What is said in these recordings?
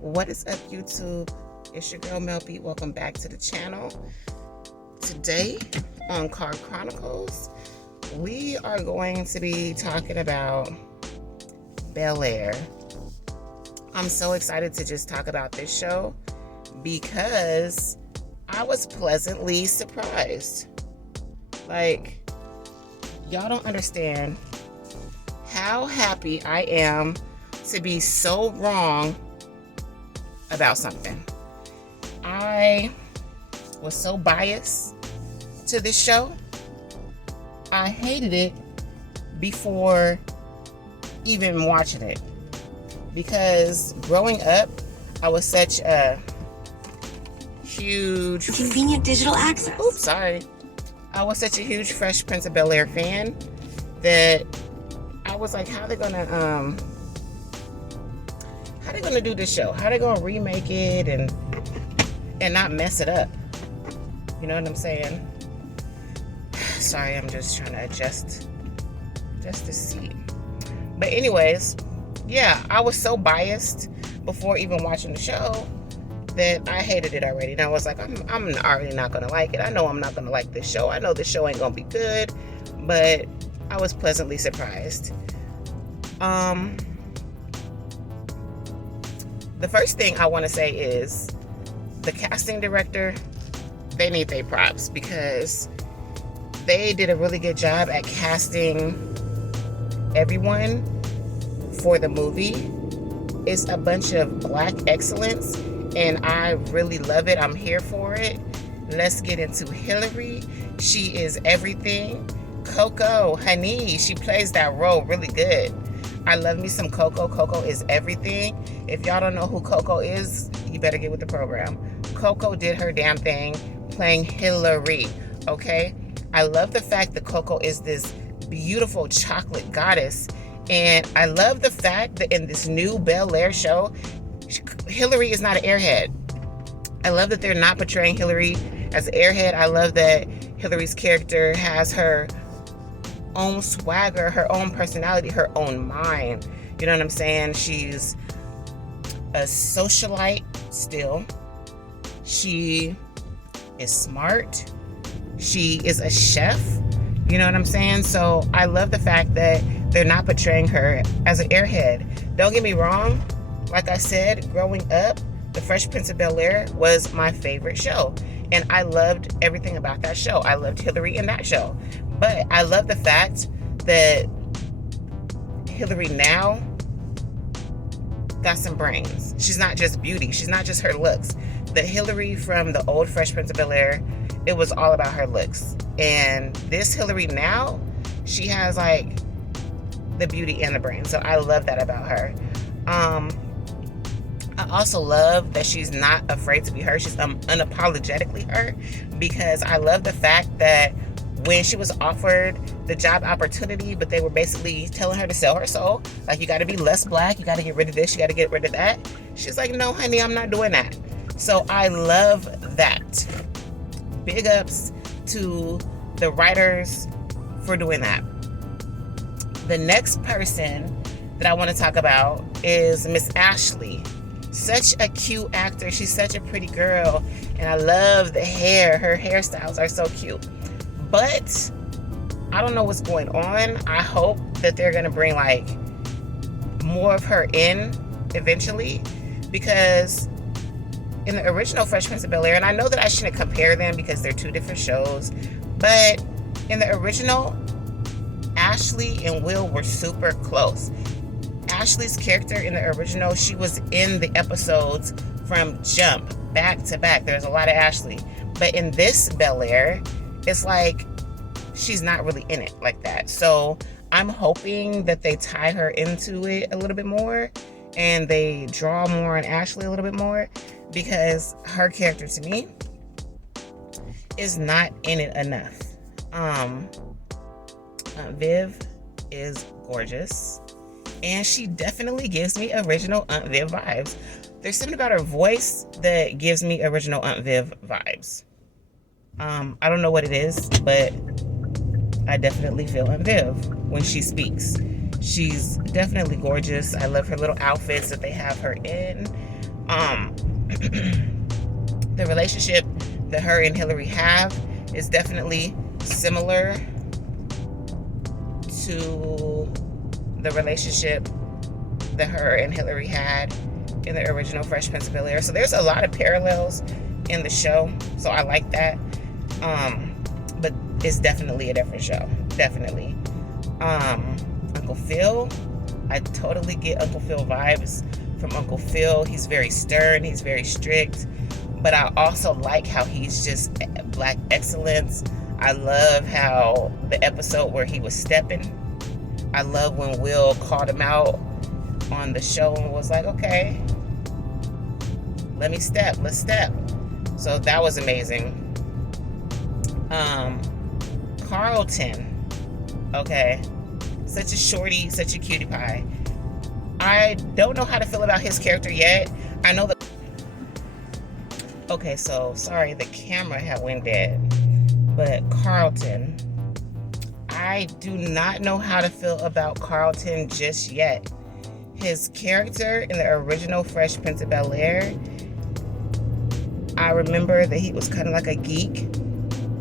What is up, YouTube? It's your girl Mel B. Welcome back to the channel. Today on Car Chronicles, we are going to be talking about Bel-Air. I'm so excited to just talk about this show because I was pleasantly surprised. Like, y'all don't understand how happy I am to be so wrong about something. I was so biased to this show. I hated it before even watching it because growing up, I was such a huge convenient digital access. I was such a huge Fresh Prince of Bel-Air fan that I was like, how they gonna do this show? How they gonna remake it and not mess it up? You know what I'm saying? Sorry, I'm just trying to adjust the seat. But anyways, yeah, I was so biased before even watching the show that I hated it already. And I was like, I'm already not gonna like it. I know I'm not gonna like this show. I know this show ain't gonna be good, but I was pleasantly surprised. The first thing I want to say is the casting director, they need their props because they did a really good job at casting everyone for the movie. It's a bunch of Black excellence, and I really love it. I'm here for it. Let's get into Hillary. She is everything. Coco, honey, she plays that role really good. I love me some Coco. Coco is everything. If y'all don't know who Coco is, you better get with the program. Coco did her damn thing playing Hillary, okay? I love the fact that Coco is this beautiful chocolate goddess, and I love the fact that in this new Bel-Air show, Hillary is not an airhead. I love that they're not portraying Hillary as an airhead. I love that Hillary's character has her own swagger, her own personality, her own mind. You know what I'm saying? She's a socialite still. She is smart. She is a chef. You know what I'm saying? So I love the fact that they're not portraying her as an airhead. Don't get me wrong. Like I said, growing up, The Fresh Prince of Bel-Air was my favorite show. And I loved everything about that show. I loved Hillary in that show. But I love the fact that Hillary now got some brains. She's not just beauty. She's not just her looks. The Hillary from the old Fresh Prince of Bel-Air, it was all about her looks. And this Hillary now, she has like the beauty and the brain. So I love that about her. I also love that she's not afraid to be her. She's unapologetically her, because I love the fact that when she was offered the job opportunity, but they were basically telling her to sell her soul, like, you got to be less Black, you got to get rid of this, you got to get rid of that. She's like, no, honey, I'm not doing that. So I love that. Big ups to the writers for doing that. The next person that I want to talk about is Miss Ashley. Such a cute actor. She's such a pretty girl, and I love the hair. Her hairstyles are so cute. But I don't know what's going on. I hope that they're gonna bring like more of her in eventually, because in the original Fresh Prince of Bel-Air, and I know that I shouldn't compare them because they're two different shows, but in the original, Ashley and Will were super close. Ashley's character in the original, she was in the episodes from jump, back to back. There's a lot of Ashley. But in this Bel-Air, it's like she's not really in it like that. So I'm hoping that they tie her into it a little bit more and they draw more on Ashley a little bit more, because her character to me is not in it enough. Viv is gorgeous, and she definitely gives me original Aunt Viv vibes. There's something about her voice that gives me original Aunt Viv vibes. I don't know what it is, but I definitely feel Aunt Viv when she speaks. She's definitely gorgeous. I love her little outfits that they have her in. Um, the relationship that her and Hillary have is definitely similar to the relationship that her and Hillary had in the original Fresh Prince of Bel-Air. So there's a lot of parallels in the show. So I like that. But it's definitely a different show. Definitely. Uncle Phil, I totally get Uncle Phil vibes from Uncle Phil. He's very stern, he's very strict, but I also like how he's just black excellence. I love how the episode where he was stepping, I love when Will called him out on the show and was like, okay, let's step. So that was amazing. Carlton, okay, such a shorty, such a cutie pie. I don't know how to feel about his character yet. I know that. Okay, so sorry, the camera had went dead. But Carlton, I do not know how to feel about Carlton just yet. His character in the original Fresh Prince of Bel-Air, I remember that he was kind of like a geek.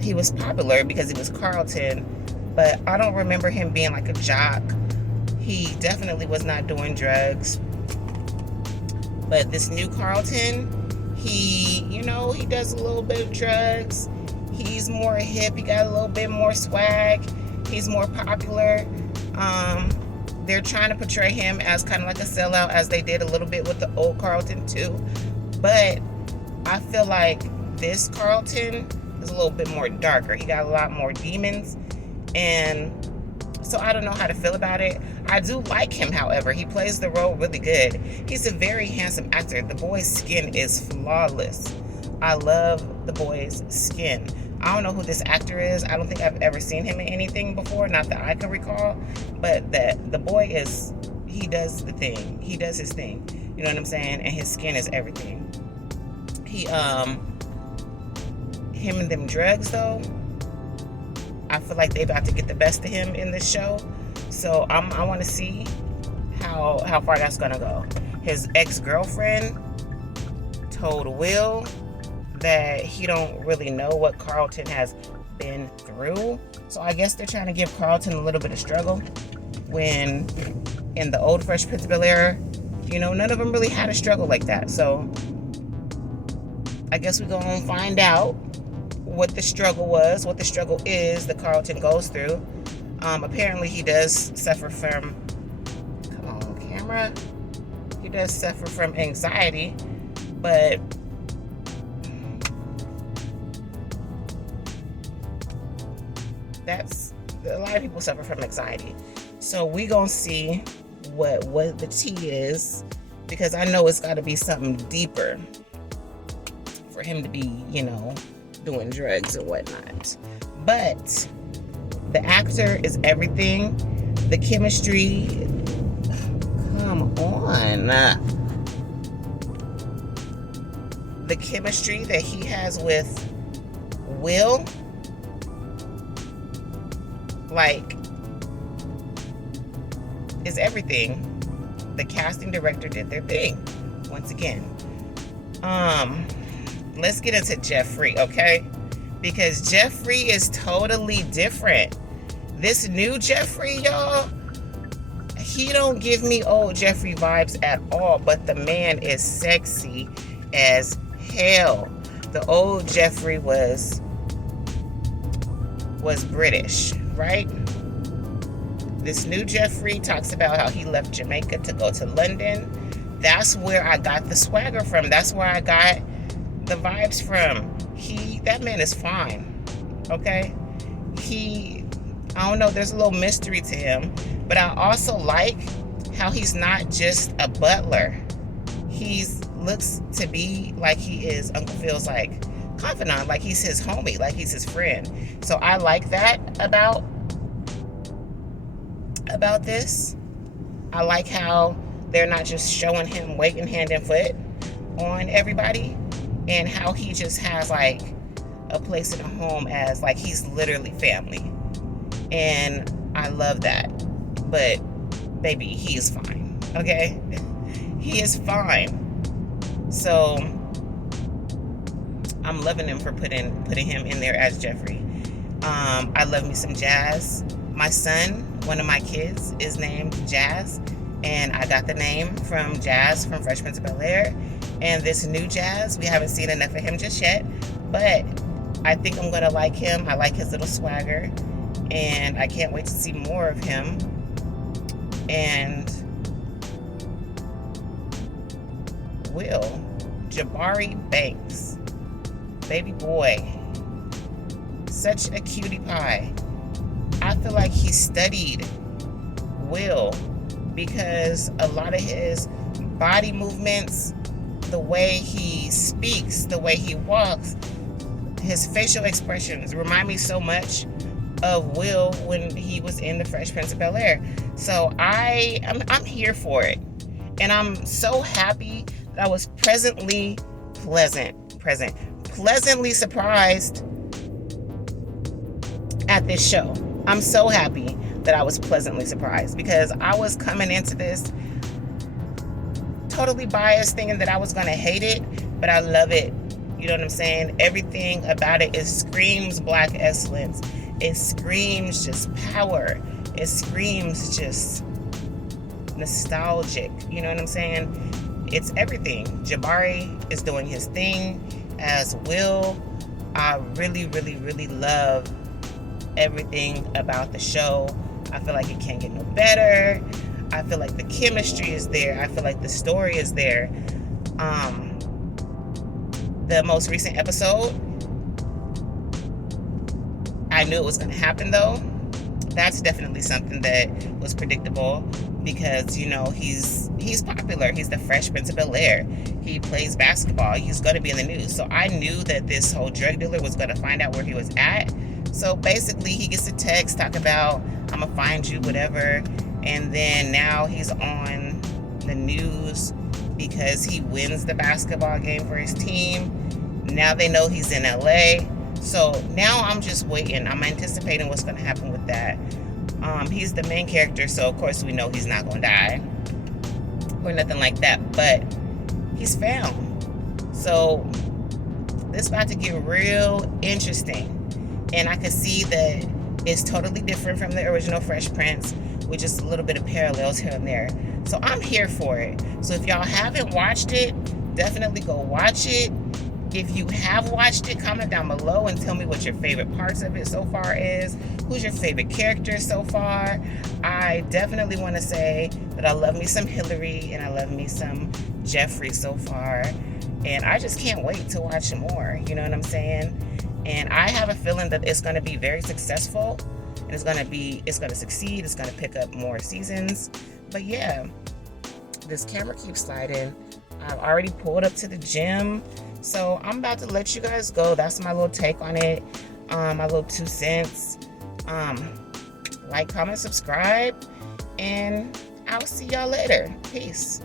He was popular because he was Carlton, but I don't remember him being like a jock. He definitely was not doing drugs. But this new Carlton, he does a little bit of drugs. He's more hip. He got a little bit more swag. He's more popular. They're trying to portray him as kind of like a sellout, as they did a little bit with the old Carlton too. But I feel like this Carlton is a little bit more darker. He got a lot more demons. And so I don't know how to feel about it. I do like him, however. He plays the role really good. He's a very handsome actor. The boy's skin is flawless. I love the boy's skin. I don't know who this actor is. I don't think I've ever seen him in anything before, not that I can recall. But the boy he does the thing. He does his thing. You know what I'm saying? And his skin is everything. Him and them drugs though, I feel like they about to get the best of him in this show. So I want to see how far that's gonna go. His ex-girlfriend told Will that he don't really know what Carlton has been through. So I guess they're trying to give Carlton a little bit of struggle, when in the old Fresh Prince of Bel-Air, none of them really had a struggle like that. So I guess we're gonna find out what the struggle was, what the struggle is that Carlton goes through. Apparently he does suffer from, come on camera, he does suffer from anxiety, but a lot of people suffer from anxiety. So we gonna see what the tea is, because I know it's got to be something deeper for him to be, doing drugs and whatnot. But the actor is everything. The chemistry, come on. The chemistry that he has with Will, is everything. The casting director did their thing once again. Let's get into Jeffrey, okay? Because Jeffrey is totally different. This new Jeffrey, y'all, he don't give me old Jeffrey vibes at all, but the man is sexy as hell. The old Jeffrey was British, right? This new Jeffrey talks about how he left Jamaica to go to London. That's where I got the swagger from. That's where I got the vibes from. That man is fine, okay? I don't know, there's a little mystery to him, but I also like how he's not just a butler. He looks to be like he is Uncle Phil's confidant, like he's his homie, like he's his friend. So I like that about this. I like how they're not just showing him waiting hand and foot on everybody, and how he just has a place in a home as he's literally family. And I love that. But baby, he is fine, okay? He is fine. So I'm loving him for putting him in there as Jeffrey. I love me some Jazz. My son, one of my kids, is named Jazz, and I got the name from Jazz from Fresh Prince of Bel-Air. And this new Jazz, we haven't seen enough of him just yet, but I think I'm gonna like him. I like his little swagger, and I can't wait to see more of him. And Will, Jabari Banks, baby boy, such a cutie pie. I feel like he studied Will, because a lot of his body movements, the way he speaks, the way he walks, his facial expressions remind me so much of Will when he was in the Fresh Prince of Bel-Air. So I'm here for it, and I'm so happy that I was pleasantly surprised at this show. I'm so happy that I was pleasantly surprised, because I was coming into this totally biased, thinking that I was gonna hate it, but I love it. You know what I'm saying? Everything about it screams Black excellence. It screams just power. It screams just nostalgic. You know what I'm saying? It's everything. Jabari is doing his thing as Will. I really, really, really love everything about the show. I feel like it can't get no better. I feel like the chemistry is there. I feel like the story is there. The most recent episode, I knew it was going to happen, though. That's definitely something that was predictable, because, you know, he's popular. He's the Fresh Prince of Bel-Air. He plays basketball. He's going to be in the news. So I knew that this whole drug dealer was going to find out where he was at. So basically, he gets a text talking about, I'm going to find you, whatever. And then now he's on the news because he wins the basketball game for his team. Now they know he's in LA. So now I'm just waiting. I'm anticipating what's going to happen with that. He's the main character, so of course we know he's not going to die or nothing like that. But he's found. So this is about to get real interesting. And I can see that it's totally different from the original Fresh Prince, with just a little bit of parallels here and there. So I'm here for it. So if y'all haven't watched it, definitely go watch it. If you have watched it, comment down below and tell me what your favorite parts of it so far is. Who's your favorite character so far? I definitely want to say that I love me some Hillary and I love me some Jeffrey so far. And I just can't wait to watch more. You know what I'm saying? And I have a feeling that it's going to be very successful. And it's going to succeed. It's going to pick up more seasons. But yeah, this camera keeps sliding. I've already pulled up to the gym. So I'm about to let you guys go. That's my little take on it. My little 2 cents. Like, comment, subscribe. And I'll see y'all later. Peace.